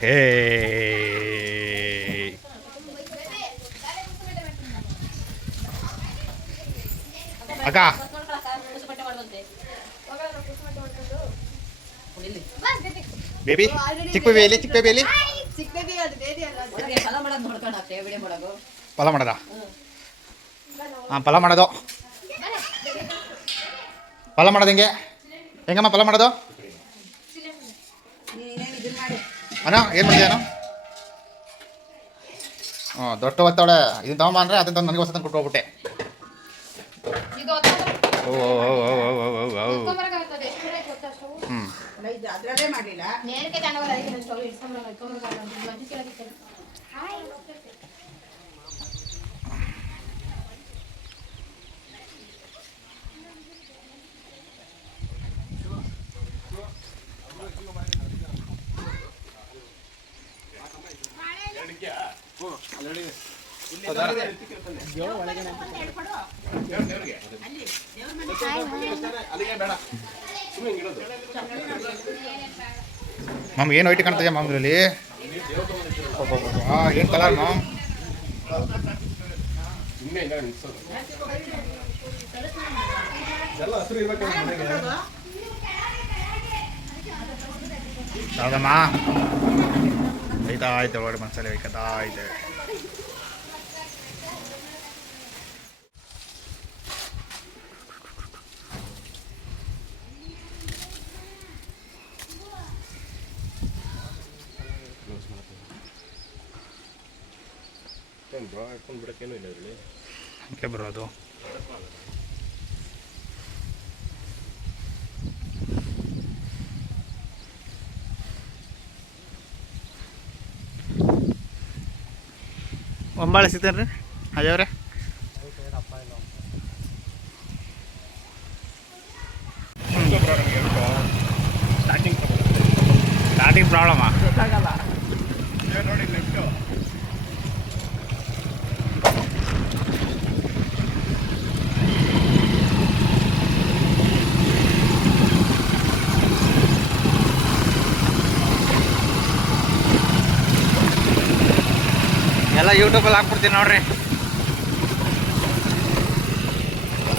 ಹೇ ಅಕ್ಕ ಬೇಬಿ ಚಿಕ್ಕ ಬೇಬಿ ಚಿಕ್ಕ ಬೇಬಿ ಫಲ ಮಾಡೋದ ಹಾಂ ಫಲ ಮಾಡೋದು ಫಲ ಮಾಡೋದು ಹೆಂಗಮ್ಮ ಫಲ ಮಾಡೋದು ಅಣ್ಣ ಏನು ಮಾಡಿದೆ ನಾನು ದೊಡ್ಡ ಹೊತ್ತವಳೆ ಇದನ್ನ ತಗೊಂಬ ಅಂದರೆ ಅದನ್ನ ನನಗೆ ಹೊಸ ತಂದು ಕೊಟ್ಟು ಓ ಅದರಲ್ಲೇ ಮಾಡಲಿಲ್ಲ ಮಾಮ್ ಏನು ವೈಟ್ ಕಾಣ್ತದೆ ಮಾಮ್ ಇದರಲ್ಲಿ ಏನು ಕಲರ್ ಮಾಮ್ ಹೌದಮ್ಮ ಆಯ್ತು ಒಳಗಡೆ ಮಸಾಲೆ ಬೇಕದಾಯ್ತು ಬಿಡಕ್ಕೇನು ಇಲ್ಲ ಇದರಲ್ಲಿ ಅದಕ್ಕೆ ಬರೋದು ಒಂಬಾಳೆ ಸಿಗ್ತೇನೆ ರೀ ಅಜಯವ್ರೆ ಸ್ಟಾರ್ಟಿಂಗ್ ಪ್ರಾಬ್ಲಮಾ ನೋಡಿ ನೆಕ್ಸ್ಟು ಎಲ್ಲ ಯೂಟ್ಯೂಬಲ್ಲಿ ಹಾಕ್ಬಿಡ್ತೀನಿ ನೋಡ್ರಿ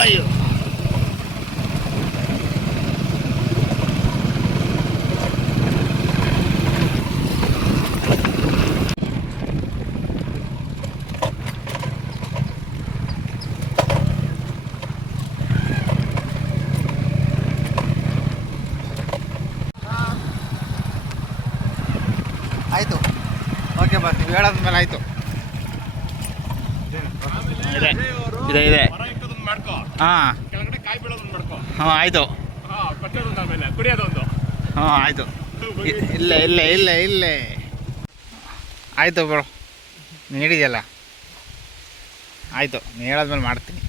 ಅಯ್ಯೋ ಆಯಿತು ಓಕೆ ಬಸ್ ನೀವು ಹೇಳೋದ್ಮೇಲೆ ಆಯಿತು ಇದೆ ಇದೆ ಹಾಂ ಹಾಂ ಆಯಿತು ಹಾಂ ಆಯಿತು ಇಲ್ಲೇ ಆಯಿತು ಬ್ರೋ ನೀನು ಹೇಳಿದೆಯಲ್ಲ ಆಯಿತು ನೀನು ಹೇಳೋದ್ಮೇಲೆ ಮಾಡ್ತೀನಿ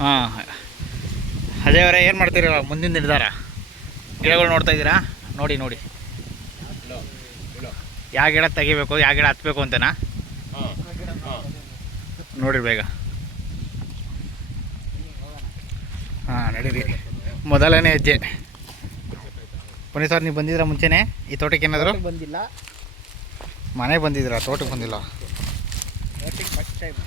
ಹಾಂ ಅಜಯ್ ಅವರೇ ಏನು ಮಾಡ್ತೀರಲ್ಲ ಮುಂದಿನ ನಿರ್ಧಾರ ಗಿಡಗಳು ನೋಡ್ತಾ ಇದ್ದೀರಾ ನೋಡಿ ಯಾವ ಗಿಡ ತೆಗಿಬೇಕು ಯಾವ ಗಿಡ ಹತ್ಬೇಕು ಅಂತನಾ ನೋಡಿರಿ ಬೇಗ ಹಾಂ ನಡೀರಿ ಮೊದಲನೇ ಹೆಜ್ಜೆ ಬನ್ನಿ ಸರ್ ನೀವು ಬಂದಿದ್ದೀರಾ ಮುಂಚೆನೇ ಈ ತೋಟಕ್ಕೆ ಏನಾದರೂ ಬಂದಿಲ್ಲ ಮನೆಗೆ ಬಂದಿದ್ದೀರಾ ತೋಟಕ್ಕೆ ಬಂದಿಲ್ಲ ಫಸ್ಟ್ ಟೈಮ್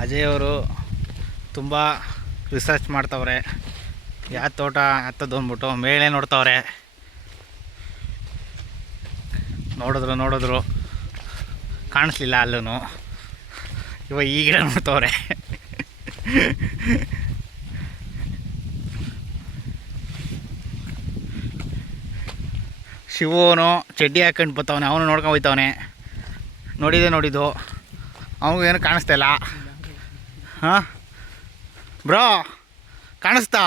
ಅಜಯ್ ಅವರು ತುಂಬ ರಿಸರ್ಚ್ ಮಾಡ್ತವ್ರೆ ಯಾವ ತೋಟ ಹತ್ತದ್ದು ಅಂದ್ಬಿಟ್ಟು ಮೇಲೆ ನೋಡ್ತವ್ರೆ ನೋಡಿದ್ರು ಕಾಣಿಸ್ಲಿಲ್ಲ ಅಲ್ಲೂ ಇವಾಗ ಈ ಗಿಡ ನೋಡ್ತವ್ರೆ ಶಿವನು ಚಡ್ಡಿ ಹಾಕೊಂಡು ಬರ್ತಾವನೆ ಅವನು ನೋಡ್ಕೊಂಡು ಹೋಯ್ತವನೆ ನೋಡಿದ್ದು ಅವನಿಗೂ ಏನು ಕಾಣಿಸ್ತಾ ಇಲ್ಲ ಹಾಂ ಬ್ರೋ ಕಾಣಿಸ್ತಾ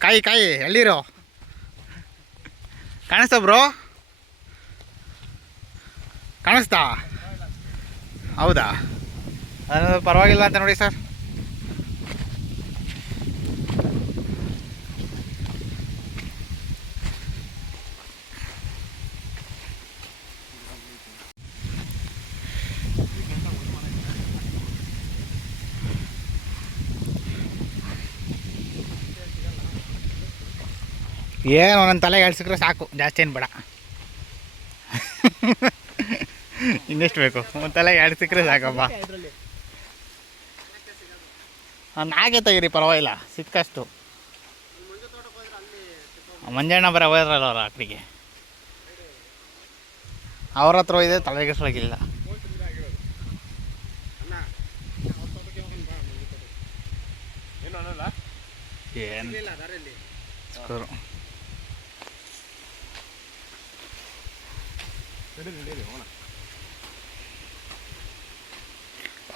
ಕಾಯಿ ಎಳ್ಳೀರೋ ಕಾಣಿಸ್ತಾ ಬ್ರೋ ಕಾಣಿಸ್ತಾ ಹೌದಾ ಅದು ಪರವಾಗಿಲ್ಲ ಅಂತ ನೋಡಿ ಸರ್ ಏನು ನನ್ನ ತಲೆಗೆ ಎಳ್ಸಿಕ್ರೆ ಸಾಕು, ಜಾಸ್ತಿ ಏನು ಬೇಡ. ಇನ್ನೆಷ್ಟು ಬೇಕು? ಒಂದು ತಲೆಗೆ ಎಳ್ಸಿಕ್ರೆ ಸಾಕಪ್ಪ. ಇದರಲ್ಲಿ ನಾಗೇ ತೆಗೀರಿ, ಪರವಾಗಿಲ್ಲ, ಸಿಕ್ಕಷ್ಟು. ಮಂಜಣ್ಣ ಬರ ಹೋದ್ರಲ್ಲ ಅವ್ರ ಅಕ್ಕಡಿಗೆ, ಅವ್ರ ಹತ್ರ ಇದೆ, ತಲೆಗೆಡ್ಸೋಗಿಲ್ಲ. ಏನು ಅನ್ನಲ್ಲ. ಏನು ಸ್ಕೂರು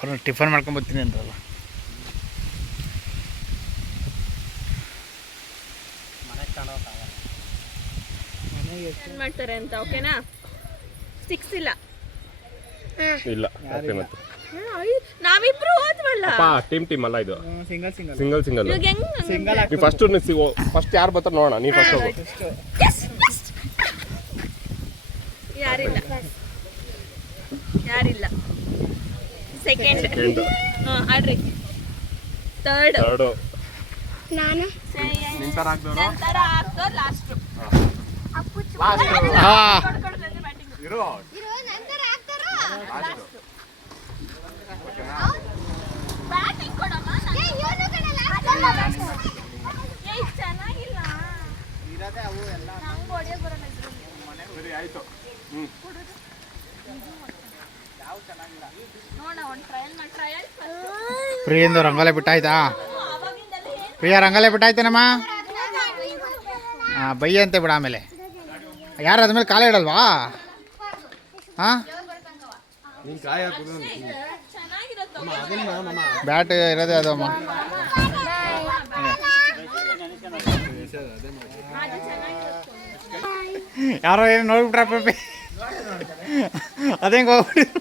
ಅವ್ರನ್ನ ಟಿಫನ್ ಮಾಡ್ಕೊಂಬರ್ತೀನಿ ಅಂದ್ರಲ್ಲ. ಮನೆಗೆ ಕಾಣೋಕ್ಕಾಗಲ್ಲ. ಏನ್ ಮಾಡ್ತಾರೆ ಅಂತ ಓಕೆನಾ? 6 ಇಲ್ಲ. ಇಲ್ಲ ಮತ್ತೆ ಮತ್ತೆ ನಾವಿಬ್ರು ಹೋದ್ವಲ್ಲ. ಟೀಮ್ ಅಲ್ಲ ಇದು, ಸಿಂಗಲ್ ಸಿಂಗಲ್. ಇವಾಗ ಹೆಂಗ್ ಸಿಂಗಲ್ ನೀವು ಫಸ್ಟ್ ಯಾರು ಬರ್ತಾರೆ ನೋಡೋಣ. ನೀವು ಫಸ್ಟ್ ಹೋಗು. ಯಾರಿಲ್ಲ. Second Second. ಆಡ್ರಿ. ಥರ್ಡ್ ಥರ್ಡು ನಾನು ನಿಂತರ ಹಾಕ್ದವ್ರು. ನಂತರ ಹಾಕ್ದವ್ರು ಲಾಸ್ಟ್. ಹಾಂ, ಇರು ಬ್ಯಾಟಿಂಗ್ ಕೊಡಮ್ಮ. ಚೆನ್ನಾಗಿಲ್ಲ. ಇರೋದೇ ಅವು ಎಲ್ಲ. ನಂಗೆ ಹೊಡಿಯೋಕೆ ಬರಲ್ಲ ಇದ್ರಲ್ಲಿ. ಸರಿ ಆಯ್ತು. ಯಾವ ಚೆನ್ನಾಗಿಲ್ಲ. ನೋಡ ಒಂದು ಟ್ರಯಲ್ ಮಾಡಿ. ಟ್ರಯಲ್ ಪ್ರಿಯಿಂದ ರಂಗೋಲೆ ಬಿಟ್ಟಾಯ್ತಾ? ಅವಾಗಿಂದಲೇ ಏನು ಪ್ರಿಯ ರಂಗೋಲೆ ಬಿಟ್ಟಾಯ್ತೇನಮ್ಮ? ಹಾಂ, ಬೈಯ ಅಂತೆ ಬಿಡ. ಆಮೇಲೆ ಯಾರು ಅದ್ಮೇಲೆ ಕಾಲ ಇಡಲ್ವಾ? ಹಾಂ, ನೀನು ಕಾಯ ಚೆನ್ನಾಗಿರುತ್ತೆ. ಬ್ಯಾಟ್ ಇರೋದೇ ಅದು ಅಮ್ಮ. ಅದು ಚೆನ್ನಾಗಿರುತ್ತೆ. ಯಾರೋ ಏನು ನೋಡ್ಬಿಟ್ರ ಪೇಪಿ, ಅದೇಂಗೆ ಹೋಗ್ಬಿಟ್ಟು.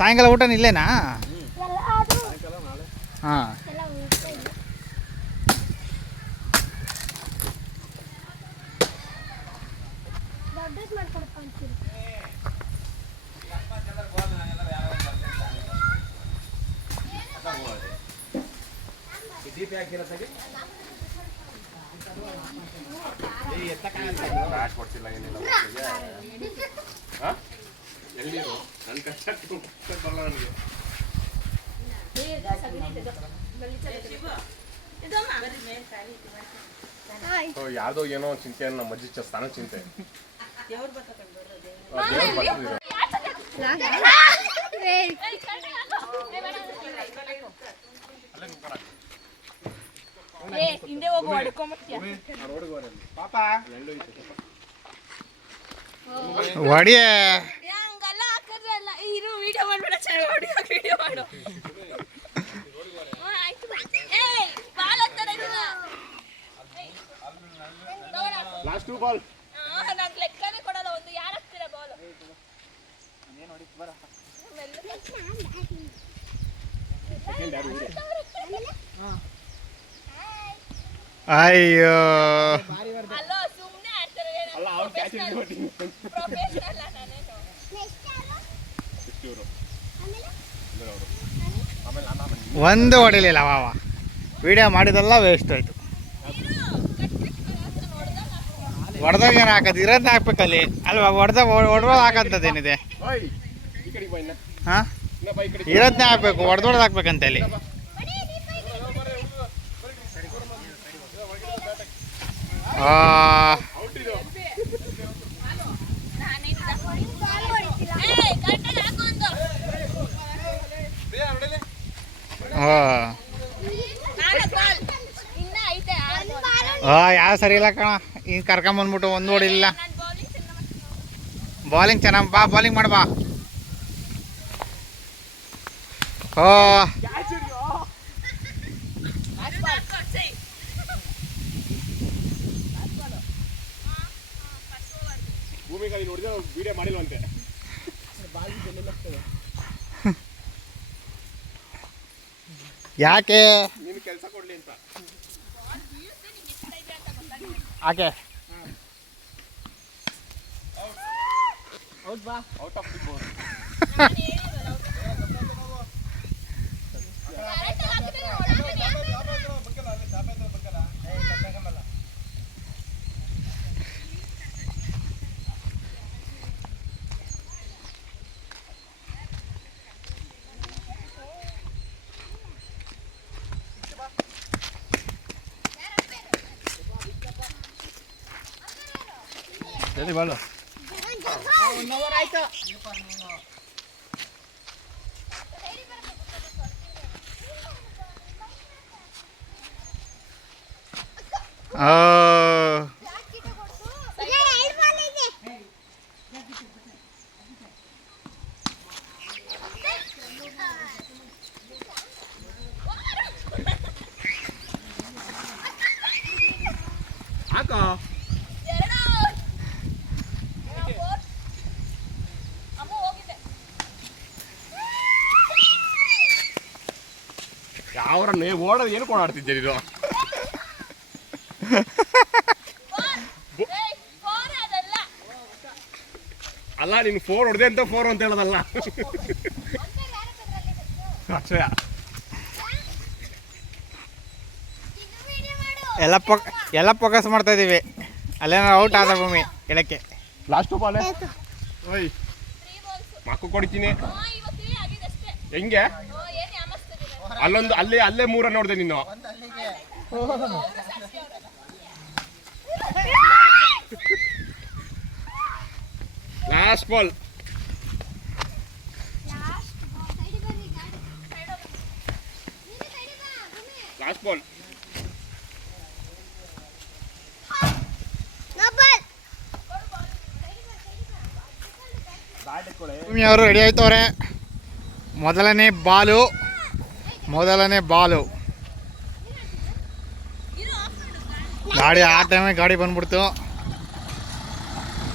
ಸಾಯಂಕಾಲ ಊಟ ಇಲ್ಲೇನಾ? ಹಾಂ, ಬ್ಯಾಟ್ ಕೊಡ್ಸಿಲ್ಲ ಏನಿಲ್ಲ. ಎಲ್ಲಿರು ನನ್ನ ಕಷ್ಟ ಬರಲ್ಲ ನನಗೆ. ಯಾರ್ದೋ ಏನೋ ಚಿಂತೆ, ನಮ್ಮ ಅಜ್ಜಿ ಸ್ಥಾನ ಚಿಂತೆ. ದೇವ್ರು ಬರ್ತಿದ್ರು. ಹಿಂದೆ ಹೋಗು ಹೊಡ್ಕೊಂಬರ್ತೀಯ. ಪಾಪ ಹೊಡಿಯೇ. ಹಂಗಲ್ಲ ಹಾಕಿದ್ರಲ್ಲ. ಇರು ವಿಡಿಯೋ ಮಾಡ್ಬೇಡ, ಚೆನ್ನಾಗಿ ವಿಡಿಯೋ ಮಾಡು. ಆಯ್ತು. ಏಯ್ ಬಾಲ್ ಹತ್ತರ ಇದನ್ನ. Last 2 ball. ನಾನು ಲೆಕ್ಕನೇ ಕೊಡಲ್ಲ. ಒಂದು ಯಾರು ಹಾಕ್ತೀರಾ ಬಾಲ್? ಅಯ್ಯೋ, ಅಲ್ಲೋ ಸುಮ್ಮನೆ ಆಡ್ತಾರೆ. ಅಲ್ಲ ಅವ್ರು ಕ್ಯಾಚ್ ಪ್ರೊಫೆಷನಲ್ ನಾನೇನು. ಇವರು ಆಮೇಲೆ ನಾನು ಒಂದು ಹೊಡಿಲಿಲ್ಲ ವಾವ. ವಿಡಿಯೋ ಮಾಡಿದೆಲ್ಲ ವೇಸ್ಟ್ ಆಯಿತು. ಹೊಡೆದಾಗ ಏನು ಹಾಕೋದು? ಇರೋದನ್ನ ಹಾಕ್ಬೇಕಲ್ಲಿ ಅಲ್ವಾ? ಹೊಡೆದು ಹಾಕಂಥದ್ದೇನಿದೆ? ಓಯ್ ಈ ಕಡೆಗೆ ಬಾ ಇನ್ನ. ಹಾಂ, ಇನ್ನ ಬಾ ಈ ಕಡೆ. ಇರೋದನ್ನೇ ಹಾಕ್ಬೇಕು, ಹೊಡೆದೊಡ್ದು ಹಾಕ್ಬೇಕಂತ ಇಲ್ಲಿ. ಔಟ್ ಇದು. ಯಾವ ಸರಿ ಇಲ್ಲ ಕಣ. ಹಿಂಗೆ ಕರ್ಕೊಂಬಂದ್ಬಿಟ್ಟು ಒಂದು ಹೊಡಿಲಿಲ್ಲ. ಬೌಲಿಂಗ್ ಚೆನ್ನಾಗಿ ಬಾ, ಬೌಲಿಂಗ್ ಮಾಡು ಬಾ. ಓ, ಭೂಮಿಗೆ ಅಲ್ಲಿ ನೋಡಿದ್ರೆ ವಿಡಿಯೋ ಮಾಡಿಲ್ವಂತೆ. ಯಾಕೆ ನೀನು ಕೆಲಸ ಕೊಡ್ಲಿ ಅಂತ. ಯಾಕೆ ಔಟ್ ಬಾ. Out of the board. ಸರಿ ಬಾಳು. 1 ಅವರ್ ಆಯ್ತು. ಹಾಕೋ. ಯಾವ್ರನ್ನ ಓಡೋದು ಏನು ಕೊಂಡಾಡ್ತಿದ್ದೆ ನೀನು? ಅಲ್ಲ ನೀನು 4 ಹೊಡೆದೆ ಅಂತ 4 ಅಂತ ಹೇಳೋದಲ್ಲ. ಅಕ್ಷಯ ಎಲ್ಲ ಫೋಕಸ್ ಮಾಡ್ತಾ ಇದೀವಿ. ಅಲ್ಲೇನೋ ಔಟ್ ಆದ ಭೂಮಿ ಹೇಳಕ್ಕೆ. ಲಾಸ್ಟ್ ಬಾಲ್ ಓಯ್ ಮಕ್ಕು ಕೊಡ್ತೀನಿ. ಹೆಂಗೆ ಅಲ್ಲೊಂದು ಅಲ್ಲೇ 3 ರನ್ ನೋಡಿದೆ ನೀನು. Last ball. Last ball. ಭೂಮಿ ಅವರು ರೆಡಿ ಆಯ್ತವ್ರೆ. ಮೊದಲನೇ ಬಾಲು ಗಾಡಿ ಆ ಟೈಮಿಗೆ ಗಾಡಿ ಬಂದ್ಬಿಡ್ತು,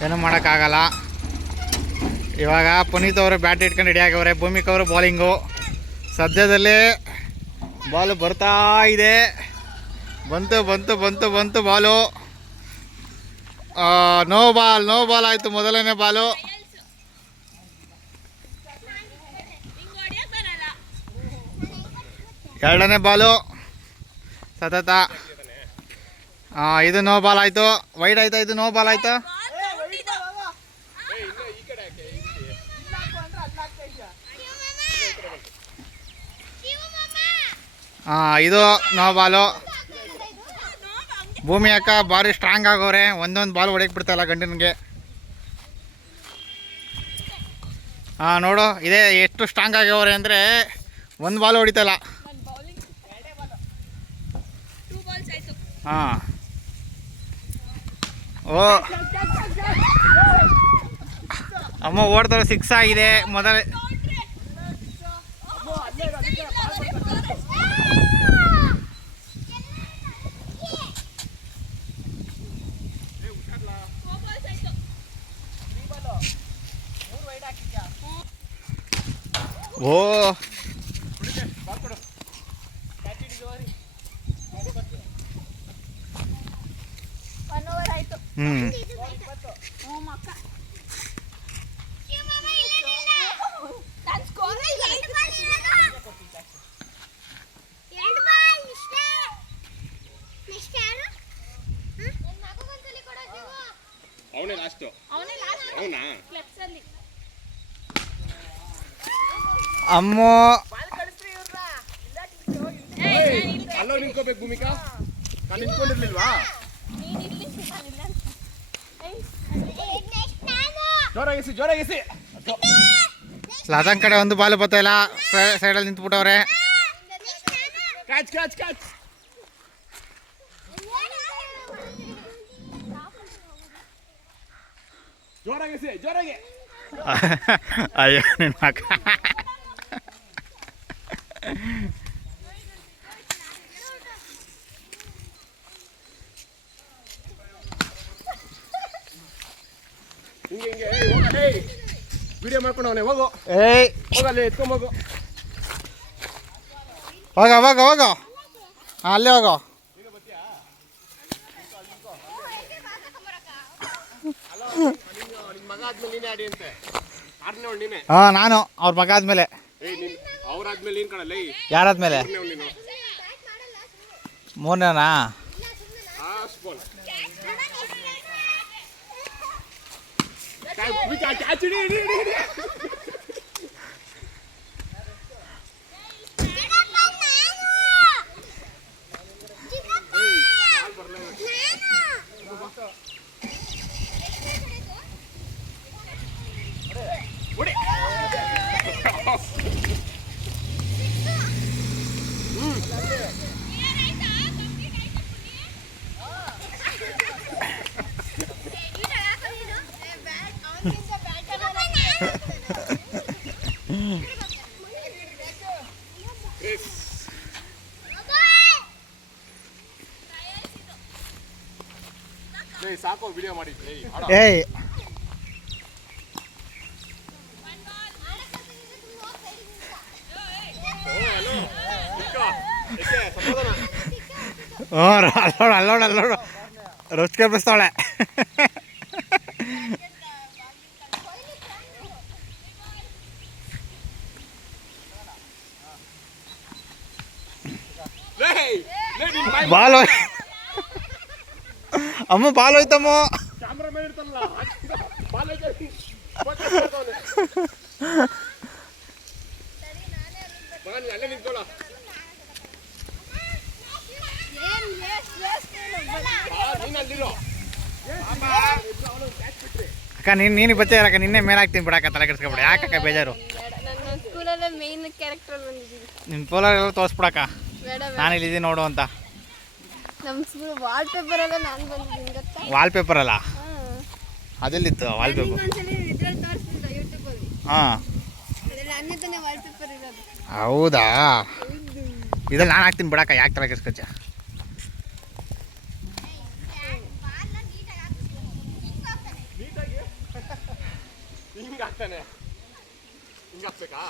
ಏನೂ ಮಾಡೋಕ್ಕಾಗಲ್ಲ. ಇವಾಗ ಪುನೀತ್ ಅವರು ಬ್ಯಾಟ್ ಇಟ್ಕೊಂಡು ರೆಡಿ ಆಗವ್ರೆ. ಭೂಮಿಕ್ ಅವರು ಬಾಲಿಂಗು. ಸದ್ಯದಲ್ಲೇ ಬಾಲು ಬರ್ತಾ ಇದೆ. ಬಂತು ಬಾಲು. ನೋ ಬಾಲ್ ಆಯಿತು. ಮೊದಲನೇ ಬಾಲು. ಎರಡನೇ ಬಾಲು ಸತತ. ಇದು ನೋ ಬಾಲ್ ಆಯಿತು. ವೈಡ್ ಆಯ್ತಾ? ಇದು ನೋ ಬಾಲ್ ಆಯಿತು. ಇದು ನೋ ಬಾಲು. ಭೂಮಿ ಅಕ್ಕ ಭಾರಿ ಸ್ಟ್ರಾಂಗ್ ಆಗೋರೆ. ಒಂದೊಂದು ಬಾಲ್ ಹೊಡೆಯಕ್ಕೆ ಬಿಡ್ತಾಯಿಲ್ಲ ಗಂಡನಿಗೆ. ನೋಡು ಇದೇ ಎಷ್ಟು ಸ್ಟ್ರಾಂಗ್ ಆಗ್ಯವ್ರೆ ಅಂದರೆ ಒಂದು ಬಾಲ್ ಹೊಡಿತಲ್ಲ. ಓ ಅಮ್ಮ ಓಡ್ತಾರೆ. 6 ಆಗಿದೆ. ಮೊದಲ ಓ ಅವನೇ ಲಾಸ್ಟ್. ಅವನಾ ಅಮ್ಮೋ ಅಲ್ಲೋ ನಿಂತ್ಕೋಬೇಕು ಭೂಮಿಕಾ. ನಾನು ನಿಂತ್ಕೊಂಡಿರ್ಲಿಲ್ವಾ? ಜೋರಾಗಿಸಿ. ಲತನ್ ಕಡೆ ಒಂದು ಬಾಲ್ ಬರ್ತಾಯಿಲ್ಲ. ಸೈಡಲ್ಲಿ ನಿಂತ್ಬಿಟ್ಟವ್ರೆ. ಕ್ಯಾಚ್. ಜೋರಾಗಿ. ಅಯ್ಯೋ ನಿನ್ನ ಮಕ್ಕ. ಹಿಂಗೆ ವಿಡಿಯೋ ಮಾಡ್ಕೊಂಡು ಅವನೇ ಹೋಗು. ಹೋಗಲ್ಲಿ ಎತ್ಕೊಂಬೋಗು. ಹೋಗ ಅಲ್ಲೇ ಹೋಗೋ. ನಿನ್ ಮಗ ಆದ್ಮೇಲೆ ನೀನೇ ಆಡಿ ಅಂತೆ. 6ನೇ ಅವಳು ನೀನೆ. ಹಾಂ ನಾನು ಅವ್ರ ಮಗ ಆದ್ಮೇಲೆ. ಅವ್ರಾದ್ಮೇಲೆ ನೀನ್ ಕಣಲ್ಲ. ಯಾರಾದ್ಮೇಲೆ? 3ನೇ ಅವಳು ನೀನು. 3ನೇನಾ? ಸ್ಪೂನ್ ಸಾಕು ವಿಡಿಯೋ ಮಾಡಿದ್ವಿ. ಏಯ್ ಅಲ್ಲೋಡು ರುಚಿಗೆ ಬಿಸ್ತಾಳೆ. ಬಾಲ್ ಅಮ್ಮ ಬಾಲ್ ಹೋಯ್ತಮ್ಮ. ಕ್ಯಾಮ್ರಾಮನ್ ಇರ್ತಲ್ಲ ಬಾಲ್ ಅಲ್ಲೇ ನಿಂತ್ಕೊಳ್ಳ. ಅಕ್ಕ ನೀನು ಬಚ್ಚಕ್ಕ ನಿನ್ನೆ ಮೇಲೆ ಹಾಕ್ತೀನಿ ಬಿಡಕ್ಕ, ತಲೆ ಕೆಡ್ಸ್ಕೊಬಿಡ. ಯಾಕಕ್ಕ ಬೇಜಾರು? ನನ್ನ ಸ್ಕೂಲಲ್ಲೇ ಮೇನ್ ಕ್ಯಾರೆಕ್ಟರ್ ಬಂದಿದ್ದೀನಿ. ನಿಮ್ಮ ಪೋಲಾರೆಲ್ಲ ತೋರಿಸ್ಬಿಡಕ್ಕ, ನಾನು ಇಲ್ಲಿದ್ದೀನಿ ನೋಡು ಅಂತ. ನಮ್ಮ ಸ್ಕೂಲ್ ವಾಲ್ ಪೇಪರ್ ಎಲ್ಲ ನಾನು ಬಂದಿದ್ದೀನಿ ಗೊತ್ತಾ? ವಾಲ್ ಪೇಪರ್ ಅಲ್ಲ, ಅದೆಲ್ಲಿತ್ತು ವಾಲ್ ಪೇಪರ್? ಒಂದ್ಸಲಿ ಇದ್ರಲ್ಲಿ ತೋರಿಸ್ತಿದ್ದ ಯೂಟ್ಯೂಬಲ್ಲಿ. ಹಾಂ ಅದೆಲ್ಲ ನನ್ನ ತಾನೇ ವಾಲ್ ಪೇಪರ್ ಇರೋದು. ಹೌದಾ? ಇದ್ರಲ್ಲಿ ನಾನು ಹಾಕ್ತೀನಿ ಬಿಡಕ್ಕ, ಯಾಕೆ ತಲೆ ಕೆಡ್ಸ್ಕೊಚ್ಚ? ಹಿಂಗೆ ಹಾಕ್ತಾನೆ. ಹಿಂಗೆ ಹಾಕ್ಬೇಕಾ?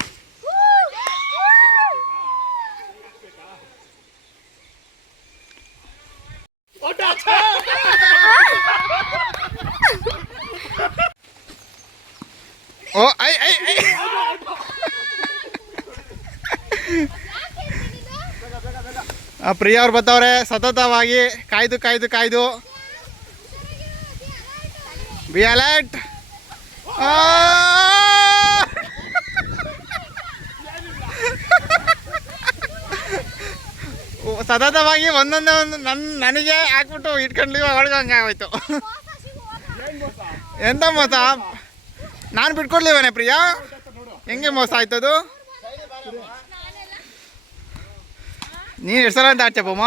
ಓ ಐ ಐ ಐ ಪ್ರಿಯಾ ಅವ್ರು ಬರ್ತಾವ್ರೆ. ಸತತವಾಗಿ ಕಾಯ್ದು ಬಿ ಅಲರ್ಟ್. ಸತತವಾಗಿ ಒಂದೊಂದೇ ಒಂದು ನನಗೆ ಹಾಕ್ಬಿಟ್ಟು ಇಟ್ಕೊಂಡು ಒಳಗೆ ಹಂಗೆ ಆಗೋಯ್ತು. ಎಂತ ಮೋಸ? ನಾನು ಬಿಟ್ಕೊಡ್ಲಿವನೇ ಪ್ರಿಯಾ? ಹೆಂಗೆ ಮೋಸ ಆಯ್ತದು? ನೀನು ಎಷ್ಟು ಸಲ ಅಂತ ಆಡ್ಚಪ್ಪಮ್ಮ?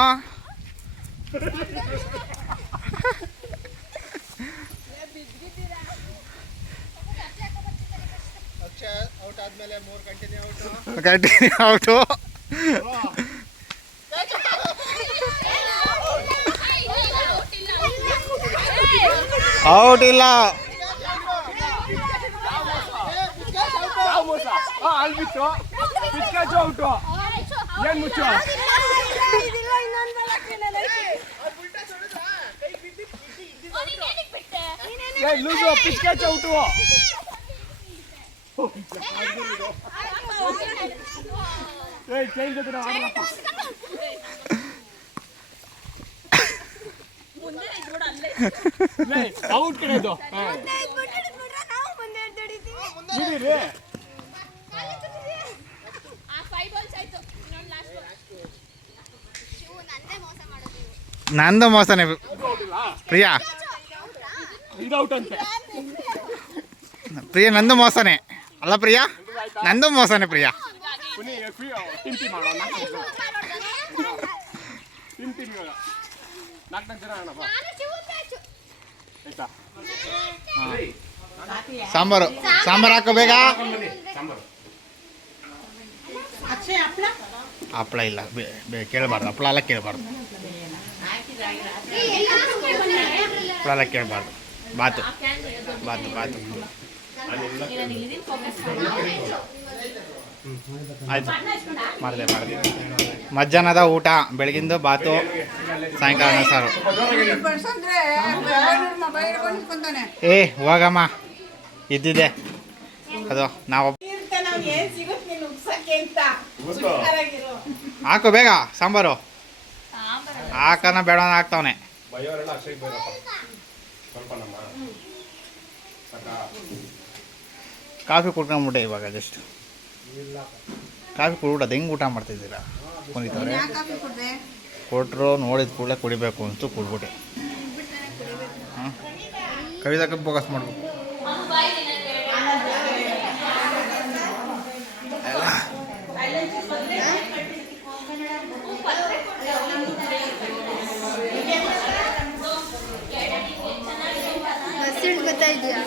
Continue out. ಔಟ್ ಇಲ್ಲ. ಅಲ್ಬಿಟ್ಟು ಪಿಚ್ಕಾಚು ಔಟು. ಏನ್ ಮುಚ್ಚು? ಲೂಸು ಪಿಚ್ಕಾಚು ಔಟು. ಚೇಂಜ್ ಔಟ್ ಕಡೆ ಇದು. ನಂದು ಮೋಸನೇ ಪ್ರಿಯಾ. ಇದು ಔಟ್ ಅಂತೆ ಪ್ರಿಯಾ, ನಂದು ಮೋಸನೇ ಅಲ್ಲ ಪ್ರಿಯಾ, ನಂದು ಮೋಸನೇ ಪ್ರಿಯಾ. ತಿಂತಿ ಮಾಡೋಣ. ತಿಂತೀನಿ ಇವಾಗ 4 ಜನ ಅಣ್ಣಪ್ಪ ಆಯ್ತಾ? ಸಾಂಬಾರು ಹಾಕೋ ಬೇಗ. ಹಪ್ಪಳ ಇಲ್ಲ ಕೇಳಬಾರ್ದು. ಹಪ್ಪಳ ಎಲ್ಲ ಕೇಳಬಾರ್ದು. ಹಪ್ಪಳ ಎಲ್ಲ ಕೇಳಬಾರ್ದು. ಬಾತು ಆಯ್ತು ಮಾಡಿದೆ. ಮಧ್ಯಾಹ್ನದ ಊಟ, ಬೆಳಗಿಂದು ಬಾತು, ಸಾಯಂಕಾಲ ಸಾರು. ಏ ಹೋಗಮ್ಮ, ಇದ್ದಿದೆ ಅದು ನಾವು ಹಾಕು ಬೇಗ ಸಾಂಬಾರು ಹಾಕನ ಬೇಡ ಹಾಕ್ತಾವನೆ ಬೈಯೋರೆಲ್ಲ ಅಷ್ಟೇ ಬೇಕಪ್ಪ ಸ್ವಲ್ಪ ನಮ್ಮ ಸಾಕಾ? ಕಾಫಿ ಕುಡ್ಕೊಂಬಿಟ್ಟೆ ಇವಾಗ ಜಸ್ಟ್ ಕಾಫಿ ಕುಡ್ಬಿಟ್ಟು ಹೆಂಗೆ ಊಟ ಮಾಡ್ತಿದ್ದೀರಾ ಕುಂದಿತ್ತವ್ರೆ ಕೊಟ್ಟರು ನೋಡಿದ ಕೂಡಲೇ ಕುಡಿಬೇಕು ಅಂತ ಕುಡ್ಬಿಟ್ಟೆ ಹಾಂ ಕವಿತಾಕ್ಕೆ ಫೋಕಸ್ ಮಾಡ್ಬೇಕು ಗೊತ್ತಾ ಇದೆಯಾ